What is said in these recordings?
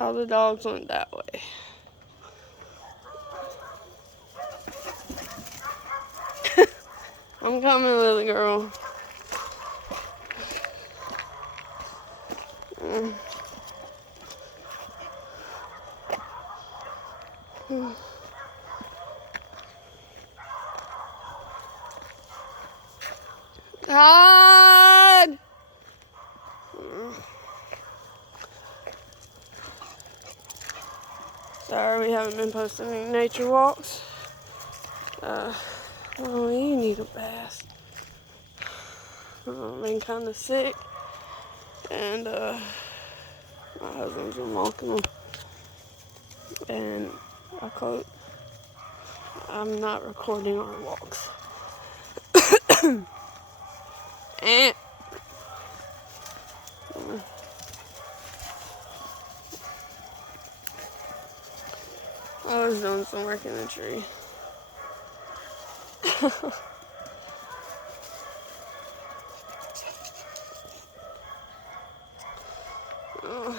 All the dogs went that way. I'm coming, little girl. God! Sorry we haven't been posting any nature walks. Oh, you need a bath. I've been kind of sick, and my husband's been walking them, and I'm not recording our walks. And I was doing some work in the tree. Oh.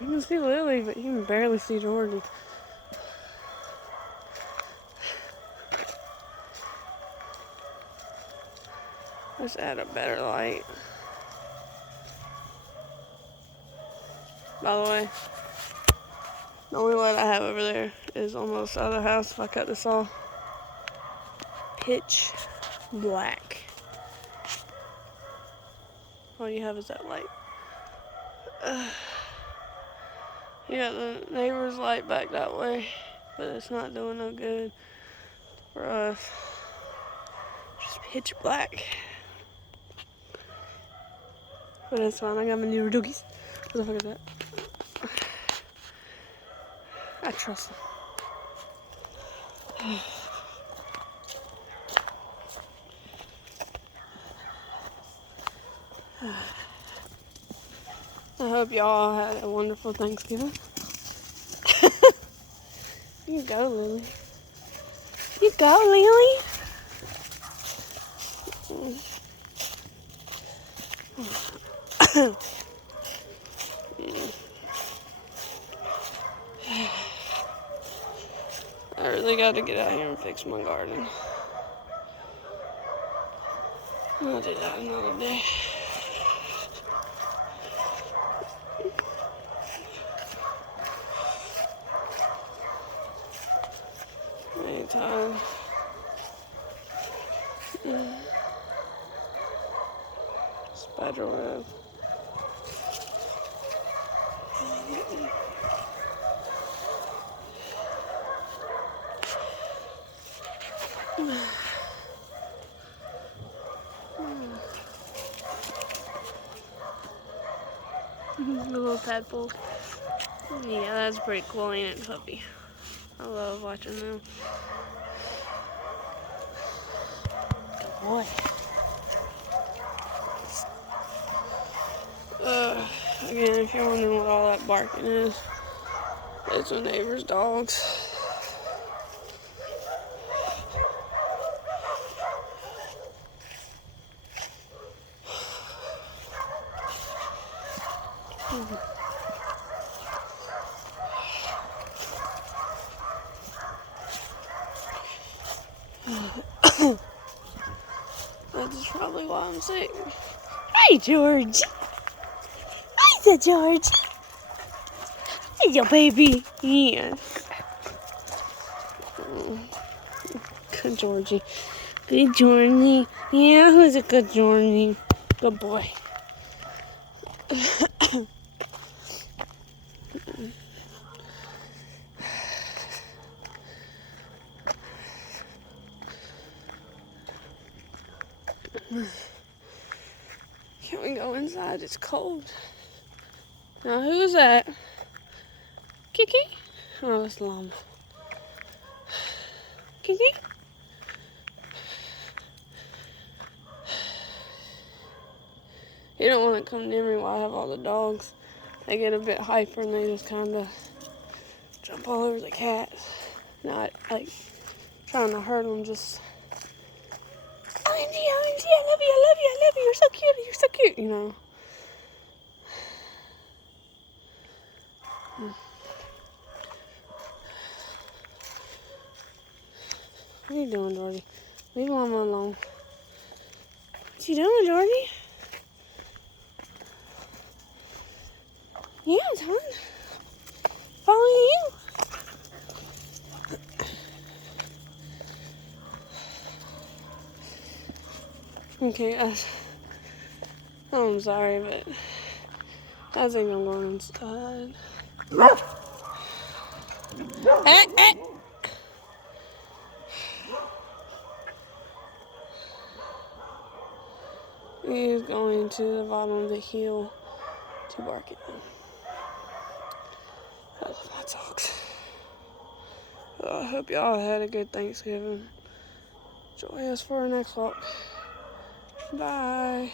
You can see Lily, but you can barely see Jordan. Let's add a better light. By the way, the only light I have over there is on the other side of the house. If I cut this off, pitch black. All you have is that light. You got the neighbor's light back that way, but it's not doing no good for us. Just pitch black. But it's fine. I got my new doogies. What the fuck is that? I trust them. I hope y'all had a wonderful Thanksgiving. You go, Lily. You go, Lily. I really got to get out here and fix my garden. I'll do that another day. Anytime. Spider web. The little tadpole. Yeah, that's pretty cool, ain't it, puppy? I love watching them. Good boy. Again, if you're wondering what all that barking is, it's my neighbor's dogs. That's probably why I'm sick. Hey, George. Hi there, George. Hey, your baby. Yeah. Good Georgie. Good Georgie. Yeah, who's a good Georgie? Good boy. Can we go inside? It's cold. Now, who's that? Kiki? Oh, it's Llama. Kiki? You don't want to come near me while I have all the dogs. They get a bit hyper and they just kind of jump all over the cat. Not like trying to hurt them, just... OMG, OMG, I love you, I love you, I love you. You're so cute, you're so cute. you know. What are you doing, Jordy? Leave Mama alone. What you doing, Jordy? Yeah, Tom. Following you. Okay, I'm sorry, but I think I'm going inside. Eh. He's going to the bottom of the hill to bark at them. I love my dogs. I hope y'all had a good Thanksgiving. Join us for our next walk. Bye.